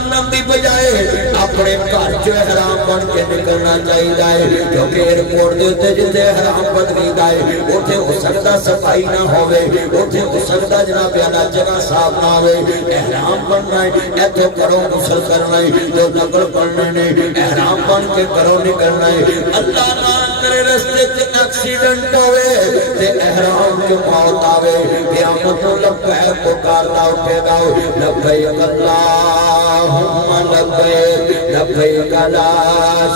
بننے کی بجائے اپنے گھر چ حرام بن کے نکلنا چاہیے کیونکہ ایئرپورٹ کے اتنے جتنے حرام بن گئی ہے اتنے ہو سکتا صفائی نہ ہوئے اتنے ہو سکتا جناب والا جگہ صاف نہ ہوئے احرام بننا ہے ایتھے کرو غسل کرنا ہے جو نقل پڑھنے نے احرام بن کے کرو نکلنا ہے اللہ نہ کرے رستے سے ایکسیڈنٹ ہوئے تے احرام جو موت آوے قیامت لبیک پکارتا اٹھے گا لبیک اللہم لبیک لبیک لا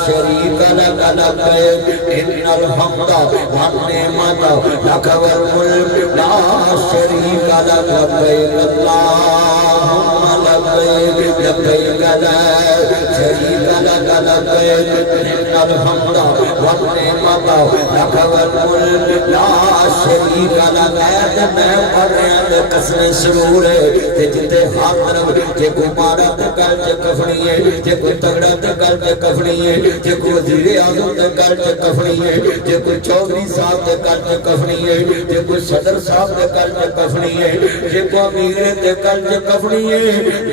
شریک لک لبیک ان الحمد والنعمت لک والملک لا شریک لک لبیک اللہم لبیک لبیک لا شریک لک لبیک ان الحمد والنعمت لک والملک لا شریک لک میں پڑھ رہے ہیں قسمیں سرور ہے جتے ہاتھ طرف جے کوئی مارا تے کر چے کفنی ہے جے کوئی تگڑا تے کر چے کفنی ہے جے کوئی وزیر اعظم تے کر چے کفنی ہے جے کوئی چودھری صاحب تے کر چے کفنی ہے جے کوئی صدر صاحب تے کر چے کفنی ہے جے کوئی امیر تے کر چے کفنی ہے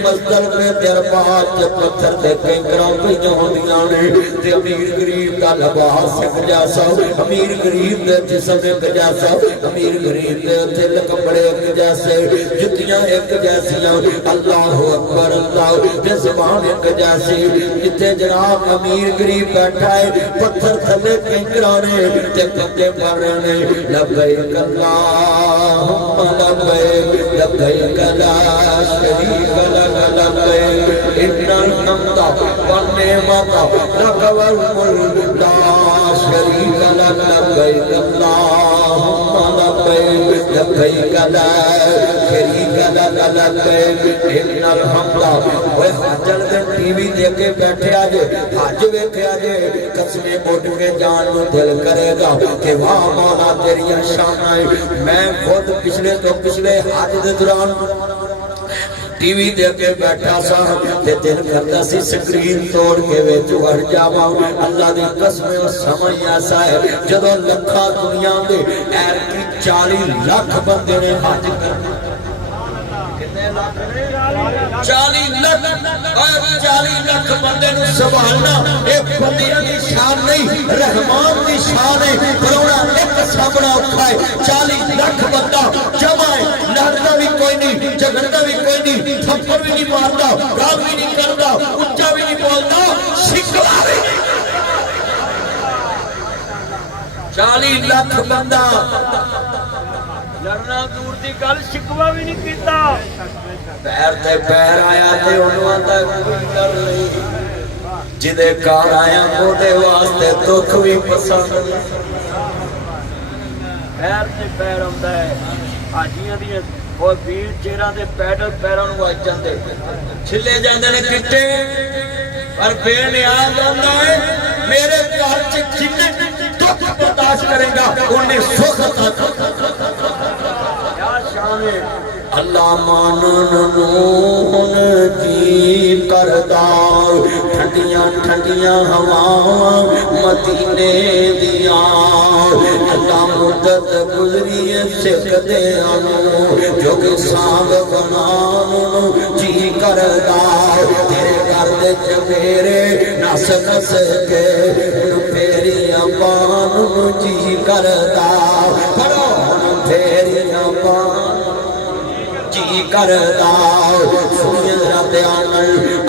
مصدر میں دربار تے پتھر تے کنکراں پہ ہوندیاں نے تے امیر غریب دا لباس ایک جیسا امیر غریب دے جسم ایک جیسا امیر غریب دے دل کپڑے ایک جیسے جتیاں ایک جیسیاں اللہ اکبر اللہ دے زبان ایک جیسی جتے جناب امیر غریب بیٹھا ہے پتھر تھلے کنکرانے تے پتے پڑھ رہے لبیک اللہم لبیک لبیک لا شریک لک لبیک ان الحمد والنعمت لک والملک لا شریک لک لبیک اللہم لبیک لبیک لا شریک لک لبیک ان الحمد وہ حجل دے ٹی وی دے کے بیٹھے آجے حج ویکھے آجے قسمیں بوٹ کے جان نو دل کرے گا کہ واہ مولا تیری شان آئے میں خود پچھلے تو پچھلے حج دے دوران ٹی وی دے کے بیٹھا سا تے دل کرتا سی سکرین توڑ کے وچ وڑ جاواں اللہ دی قسم سمجھ ایسا ہے جدوں لکھاں دنیا دے ایر کی 40 لاکھ بندے نے حج کرنا 40 لاکھ بندے نو سنبھالنا ایک بندے دی شان نہیں رحمان دی شان ہے کروڑا ایک سامنا اوکھا ہے 40 لاکھ بندہ جمع ہے لڑتا بھی کوئی نہیں جھگڑتا بھی کوئی نہیں تھپڑ بھی نہیں مارتا گال بھی نہیں کرتا اونچا بھی نہیں بولتا شکوا بھی نہیں 40 لاکھ بندہ لڑنا دور دی گل شکوا بھی نہیں کیتا پیر تے پیر آیا تے انہوں آتا کوئی ڈر نہیں جدے کار آیا وہ دے واسطے دکھ بھی پسند پیر تے پیر ہوندہ ہے حاجیاں دی اور ویل چیراں دے پیڈل پیراں نوں وج جاندے چھلے جاندے نے کٹے پر بے نیاز آندا ہے میرے گھر چ جنے دکھ برداشت کرے گا انہیں سکھ عطا کیا شان ہے اللہ مانن نون جی کردا ٹھنڈیاں ٹھنڈیاں ہواواں مدینے دیاں اللہ مدت گزری سکھ دیاں جو کہ سانگ بنان جی کردا تیرے گھر دے چمیرے نس نس کے پھیریاں بان جی کردا پڑھو پھیریاں بان جی کردا سنیے ذرا بیان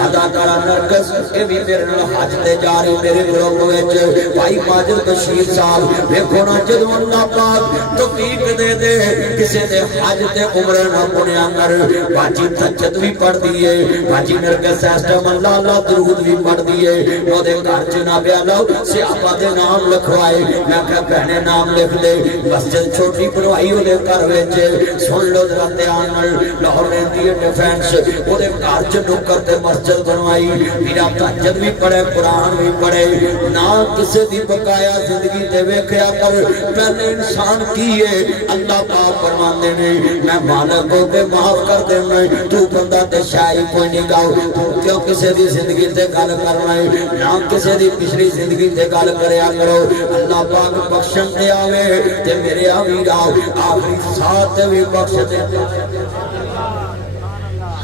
ادا کرا نرگس کہ بھی میرے نال حج تے جا رہی میرے گروپ وچ بھائی ماجد بشیر صاحب ویکھو نا جدوں اللہ پاک توفیق دے دے کسے دے حج تے عمرہ نہ پڑھیا کر باجی تہجد بھی پڑھ دیے باجی نرگس سسٹم اللہ اللہ درود بھی پڑھ دیے او دے گھر جناب اللہ سیاپا دے نام لکھوائے میں کہ بہنے نام لکھ لے مسجد چھوٹی بنوائی او دے گھر وچ سن لو ذرا دھیان لاہور رہندی ہے ڈیفینس او دے گھر چ نکر تے مسجد بنوائی میرا تہجد بھی پڑھے قرآن بھی پڑھے نہ کسی دی بقایا زندگی تے ویکھیا کر پہلے انسان کی ہے اللہ پاک فرماندے نے میں مالک کو تے معاف کر دینا تو بندہ تے شاہی کوئی نہیں گاؤ تو کیوں کسی دی زندگی تے گل کرنا ہے نہ کسی دی پچھلی زندگی تے گل کریا کرو اللہ پاک بخشن دے آوے تے میرے امیر آخری ساتھ بھی بخش دے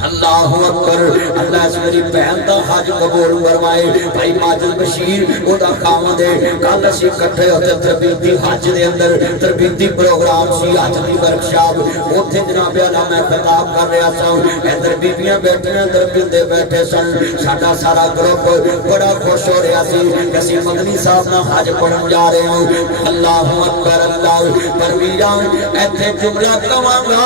اللہ اکبر اللہ اس میری بہن دا حج قبول فرمائے بھائی ماجد بشیر او دا خاوند ہے کل اسی اکٹھے ہوتے تربیتی حج دے اندر تربیتی پروگرام سی حج دی ورکشاپ اوتھے جناب اعلی میں خطاب کر رہا سا ادھر بیبیاں بیٹھیاں تربیت دے بیٹھے سن ساڈا سارا گروپ بڑا خوش ہو رہا سی کہ اسی مدنی صاحب نال حج پڑھن جا رہے ہوں اللہ اکبر اللہ پرویراں ایتھے جملہ کہاں گا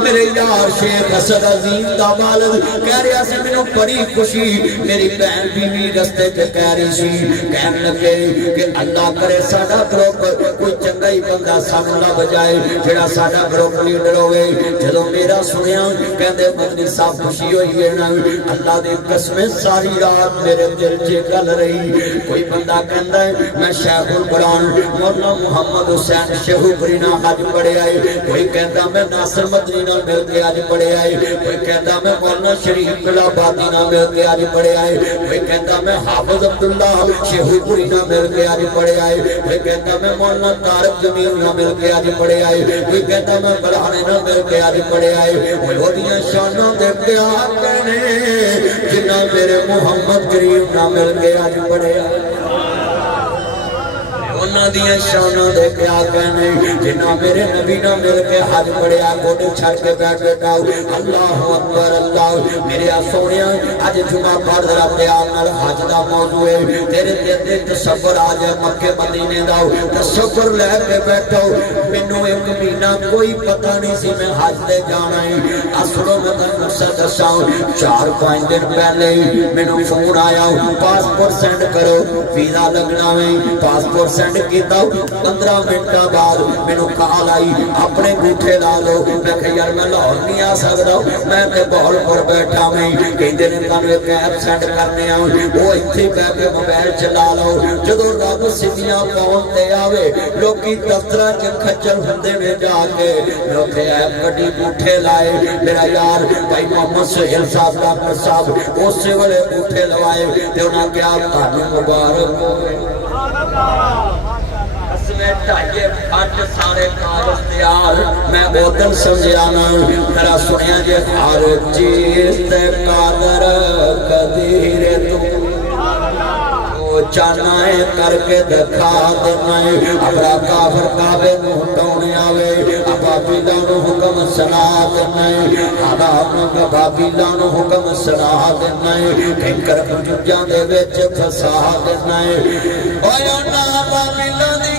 میرے یار شیخ حسن عظیم دا والد کہہ رہا سی مینوں بڑی خوشی میری بہن بیوی رستے تے کہہ رہی سی کہن لگے کہ اللہ کرے ساڈا گروپ کوئی چنگا ہی بندہ سانوں نہ بجائے جڑا ساڈا گروپ لیڈر ہوے جدوں میرا سنیا کہندے مدنی صاحب خوشی ہوئی ہے نا اللہ دی قسم ساری رات میرے دل چ گل رہی کوئی بندہ کہندا ہے میں شیخ القرآن مولانا محمد حسین شیخوپوری نال حج پڑھے آئے کوئی کہندا میں ناصر مدنی نال مل کے حج پڑھے آئے کوئی کہندا میں مولانا شریف قلعہ بادی نال مل کے حج پڑھے آئے کوئی کہندا میں حافظ عبداللہ شیخوپوری نال مل کے حج پڑھے آئے کوئی کہندا میں مولانا طارق جمیل نال مل کے حج پڑھے آئے کوئی کہندا میں بلحانے نال مل کے حج پڑھے آئے اودیاں شاناں دے پیار کہنے جنہاں میرے محمد کریم نال مل کے حج پڑھے آئے انہاں دیاں شاناں دے کیا کہنے جنہاں میرے نبی نہ مل کے حج پڑھیا گوڈے چھڑ کے بیٹھ بیٹھا اللہ اکبر اللہ میرے سونیاں اج جمعہ پڑھ ذرا پیار نال حج دا موضوع ہے تیرے دل تے تصور آ جائے مکے مدینے دا تصور لے کے بیٹھو مینوں ایک مہینہ کوئی پتہ نہیں سی میں حج تے جانا ہے اصلوں میں تنوں دساں 4-5 دن پہلے مینوں فون آیا پاسپورٹ سینڈ کرو ویزا لگنا ہے پاسپورٹ سینڈ کیتا 15 منٹاں بعد مینوں کال آئی اپنے گوٹھے لا لو میں کہ یار میں لاہور نہیں آ سکدا میں تے بہلپور بیٹھا میں کہندے نے تانوں ایک ایپ سینڈ کرنے آ وہ ایتھے بیٹھ کے موبائل چلا لو جدوں رب سیدھیاں پاؤن تے آوے لوکی دفتراں چ کھچل ہوندے نے جا کے میں اوتھے ایپ کڈی گوٹھے لائے میرا یار بھائی محمد سہیل صاحب ڈاکٹر صاحب اسی ویلے گوٹھے لوائے تے انہاں کیا تانوں مبارک ہوے سارے کاغذ تیار میں بوتل سمجھانا ترا سنیا جے ہر چیز تے قادر قدیر تو چاہنا ہے کر کے دکھا دینا ہے اپنا کافر کعبے نو ہٹاونے آوے ابابیلاں نو حکم سنا دینا ہے آدم ابابیلاں نو حکم سنا دینا ہے کنکر بججاں دے وچ پھسا دینا ہے اوے انہاں ابابیلاں دی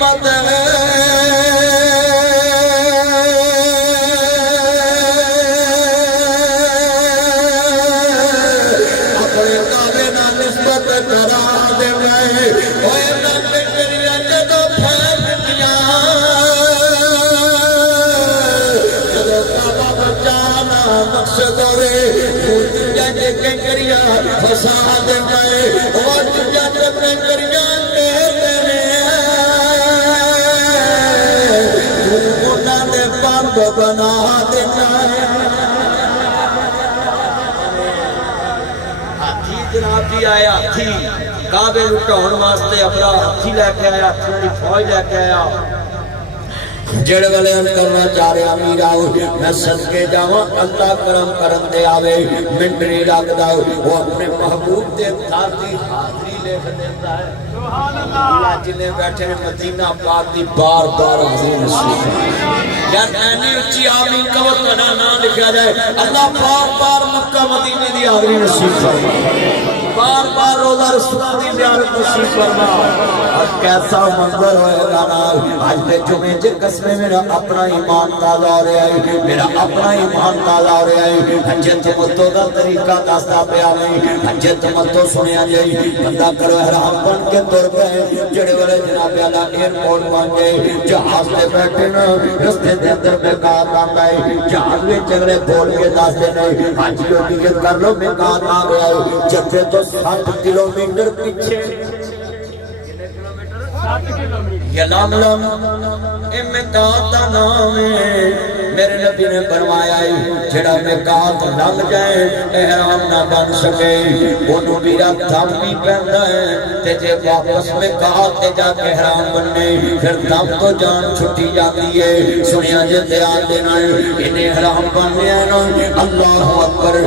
قسمت ہے اپنے کعبے نال نسبت کرا دے گئے اوے نبی کریاں جدوں پھیلدیاں جدوں کعبہ بچانا مقصد ہوے دنیا دے کنکریاں پھسا دے گئے او دنیا دے کنکریاں بنا دینا ہے ہاتھی جناب جی آیا ہاتھی کعبے لٹاؤن واسطے اپنا ہاتھی لے کے آیا ہاتھی دی فوج لے کے آیا جڑ والے کرنا چاہ رہا میرا میں صدقے جاواں اللہ کرم کرن دے آوے منٹ نہیں لگدا وہ اپنے محبوب دے ذاتی حاضری لکھ دیتا ہے سبحان اللہ جنے بیٹھے نے مدینہ پاک دی بار بار حاضری نصیب یار اینی اچھی آمین کور کنا نہ لکھا جائے اللہ بار بار مکہ مدینے دی حاضری نصیب فرما بار بار روزہ رسول دی زیارت نصیب فرما اور کیسا منظر ہوئے گا نال آج دے جمعے جے قسمے میرا اپنا ایمان تازہ ہو رہا ہے میرا اپنا ایمان تازہ ہو رہا ہے حجت متو دا طریقہ دستا پیا نہیں حجت متو سنیا جائے بندہ کرو احرام بن کے تر گئے جڑے والے جناب اعلیٰ ایئرپورٹ بن گئے جہاز تے بیٹھے نا رستے دے اندر میقات آندا ہے جہاز وچ اگلے بول کے دسدے نے حاجیو ٹکٹ کر لو میقات آ گیا ہے جتھے تو 60 کلومیٹر پیچھے یلام لم اے مقات دا نام ہے میرے نبی نے فرمایا جڑا مقات لگ جائے احرام نہ بن سکے انہوں بھی رب دم بھی پہندا ہے تے جے واپس مقات تے جا کے احرام بننے پھر دم تو جان چھٹی جاتی ہے سنیا جے دیال دے نال انہیں احرام بننے نا اللہ اکبر